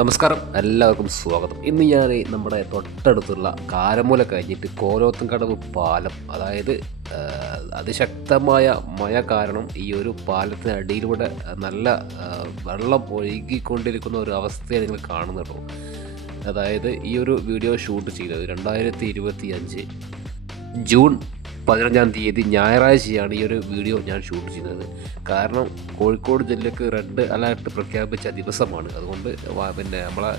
നമസ്കാരം, എല്ലാവർക്കും സ്വാഗതം. ഇന്ന് ഞാൻ നമ്മുടെ തൊട്ടടുത്തുള്ള കാരമൂല കഴിഞ്ഞിട്ട് കോലോത്തുംകടവ് പാലം, അതായത് അതിശക്തമായ മഴ കാരണം ഈ ഒരു പാലത്തിന് അടിയിലൂടെ നല്ല വെള്ളം ഒഴുകിക്കൊണ്ടിരിക്കുന്ന ഒരു അവസ്ഥയെ നിങ്ങൾ കാണുന്നുണ്ടോ. അതായത് ഈ ഒരു വീഡിയോ ഷൂട്ട് ചെയ്തത് 2025 ജൂൺ 15-ാം തീയതി ഞായറാഴ്ചയാണ് ഈ ഒരു വീഡിയോ ഞാൻ ഷൂട്ട് ചെയ്യുന്നത്. കാരണം കോഴിക്കോട് ജില്ലയ്ക്ക് റെഡ് അലേർട്ട് പ്രഖ്യാപിച്ച ദിവസമാണ്. അതുകൊണ്ട് നമ്മളെ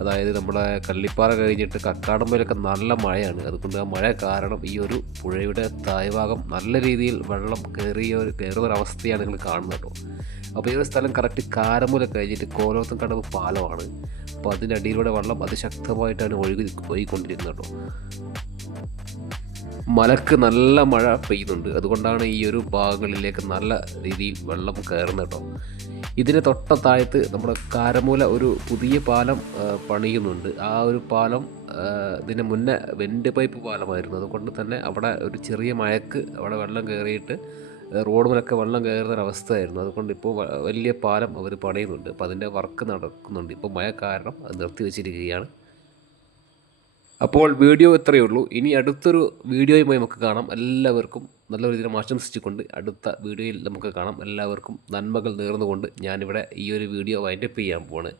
അതായത് നമ്മുടെ കള്ളിപ്പാറ കഴിഞ്ഞിട്ട് കക്കാടമ്പയിലൊക്കെ നല്ല മഴയാണ്. അതുകൊണ്ട് ആ മഴ കാരണം ഈ ഒരു പുഴയുടെ താഴ്ഭാഗം നല്ല രീതിയിൽ വെള്ളം കയറുന്ന ഒരവസ്ഥയാണ് നിങ്ങൾ കാണുന്നത് കേട്ടോ. അപ്പോൾ ഈ ഒരു സ്ഥലം കറക്റ്റ് കാരമൂല കഴിഞ്ഞിട്ട് കോലോത്തുംകടവ് പാലമാണ്. അപ്പോൾ അതിനടിയിലൂടെ വെള്ളം അതിശക്തമായിട്ടാണ് ഒഴുകിക്കൊണ്ടിരിക്കുന്നത് കേട്ടോ. മലക്ക് നല്ല മഴ പെയ്യുന്നുണ്ട്. അതുകൊണ്ടാണ് ഈ ഒരു ഭാഗങ്ങളിലേക്ക് നല്ല രീതിയിൽ വെള്ളം കയറുന്നത് കേട്ടോ. ഇതിന് തൊട്ട താഴത്ത് നമ്മുടെ കാരമൂല ഒരു പുതിയ പാലം പണിയുന്നുണ്ട്. ആ ഒരു പാലം ഇതിന് മുന്നേ വെൻ്റ് പൈപ്പ് പാലമായിരുന്നു. അതുകൊണ്ട് തന്നെ അവിടെ ഒരു ചെറിയ മഴക്ക് അവിടെ വെള്ളം കയറിയിട്ട് റോഡുമലൊക്കെ വെള്ളം കയറുന്ന ഒരവസ്ഥയായിരുന്നു. അതുകൊണ്ട് ഇപ്പോൾ വലിയ പാലം അവർ പണിയുന്നുണ്ട്. അപ്പോൾ അതിൻ്റെ വർക്ക് നടക്കുന്നുണ്ട്. ഇപ്പോൾ മഴ കാരണം അത് നിർത്തി വെച്ചിരിക്കുകയാണ്. അപ്പോൾ വീഡിയോ ഇത്രയേ ഉള്ളൂ. ഇനി അടുത്തൊരു വീഡിയോയുമായി നമുക്ക് കാണാം. എല്ലാവർക്കും നല്ലൊരു ദിനം ആശംസിച്ചുകൊണ്ട് അടുത്ത വീഡിയോയിൽ നമുക്ക് കാണാം. എല്ലാവർക്കും നന്മകൾ നേർന്നുകൊണ്ട് ഞാനിവിടെ ഈ ഒരു വീഡിയോ വൈൻഡപ്പ് ചെയ്യാൻ പോവാണ്.